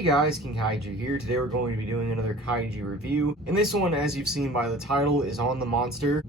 Hey guys, King Kaiju here. Today we're going to be doing another Kaiju review, and this one, as you've seen by the title, is on the monster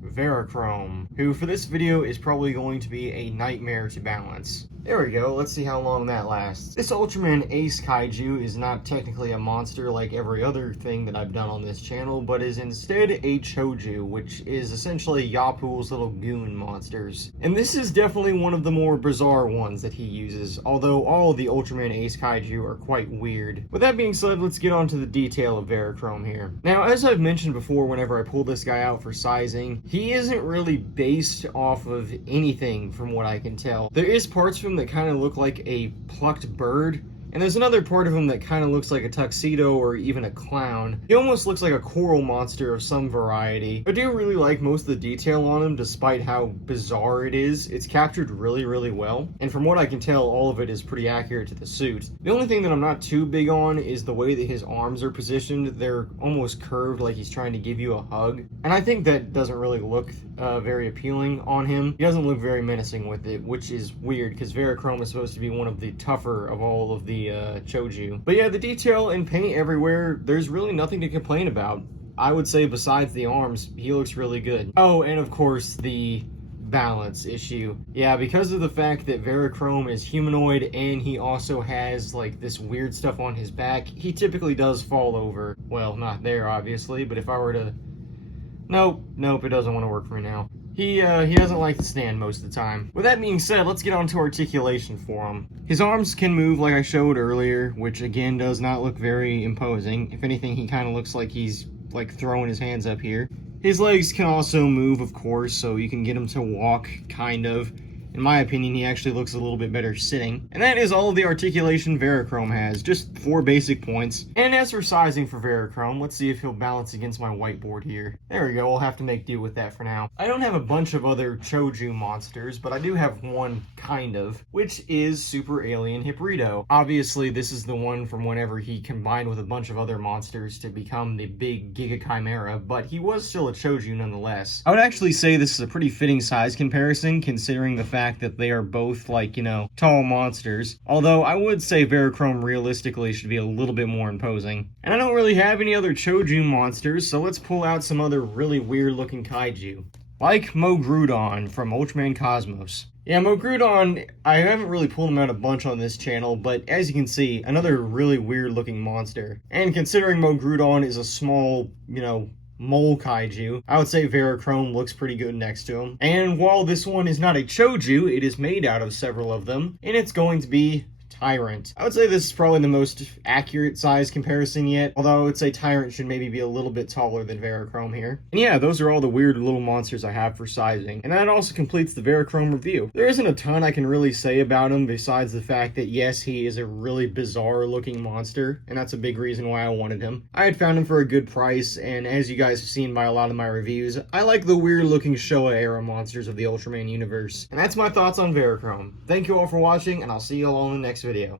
Verokron, who for this video is probably going to be a nightmare to balance. There we go, let's see how long that lasts. This Ultraman Ace Kaiju is not technically a monster like every other thing that I've done on this channel, but is instead a Choju, which is essentially Yapu's little goon monsters. And this is definitely one of the more bizarre ones that he uses, although all of the Ultraman Ace Kaiju are quite weird. With that being said, let's get on to the detail of Verokron here. Now, as I've mentioned before whenever I pulled this guy out for sizing, he isn't really based off of anything from what I can tell. There is parts from that kind of look like a plucked bird, and there's another part of him that kind of looks like a tuxedo or even a clown. He almost looks like a coral monster of some variety. I do really like most of the detail on him, despite how bizarre it is. It's captured really well, and from what I can tell, all of it is pretty accurate to the suit. The only thing that I'm not too big on is the way that his arms are positioned. They're almost curved, like he's trying to give you a hug, and I think that doesn't really look very appealing on him. He doesn't look very menacing with it, which is weird, because Verokron is supposed to be one of the tougher of all of the Choju. But yeah, the detail and paint everywhere, there's really nothing to complain about. I would say besides the arms, he looks really good. Oh, and of course, the balance issue. Yeah, because of the fact that Verokron is humanoid and he also has like this weird stuff on his back, he typically does fall over. Well, not there obviously, but if I were to... Nope, it doesn't want to work for me now. He doesn't like to stand most of the time. With that being said, let's get on to articulation for him. His arms can move like I showed earlier, which again does not look very imposing. If anything, he kind of looks like he's like throwing his hands up here. His legs can also move, of course, so you can get him to walk, kind of. In my opinion, he actually looks a little bit better sitting. And that is all of the articulation Verokron has, just 4 basic points. And as for sizing for Verokron, let's see if he'll balance against my whiteboard here. There we go, we'll have to make do with that for now. I don't have a bunch of other Choju monsters, but I do have one, kind of, which is Super Alien Hippolyto. Obviously, this is the one from whenever he combined with a bunch of other monsters to become the big Giga Chimera, but he was still a Choju nonetheless. I would actually say this is a pretty fitting size comparison, considering the fact that they are both, like, you know, tall monsters. Although I would say Verokron realistically should be a little bit more imposing. And I don't really have any other Choju monsters, so let's pull out some other really weird looking Kaiju. Like Mogroudon from Ultraman Cosmos. Yeah, Mogroudon, I haven't really pulled him out a bunch on this channel, but as you can see, another really weird looking monster. And considering Mogroudon is a small, you know, mole Kaiju, I would say Verokron looks pretty good next to him. And while this one is not a Choju, it is made out of several of them, and it's going to be Tyrant. I would say this is probably the most accurate size comparison yet, although I would say Tyrant should maybe be a little bit taller than Verokron here. And yeah, those are all the weird little monsters I have for sizing, and that also completes the Verokron review. There isn't a ton I can really say about him besides the fact that yes, he is a really bizarre looking monster, and that's a big reason why I wanted him. I had found him for a good price, and as you guys have seen by a lot of my reviews, I like the weird looking Showa era monsters of the Ultraman universe. And that's my thoughts on Verokron. Thank you all for watching, and I'll see you all in the next video.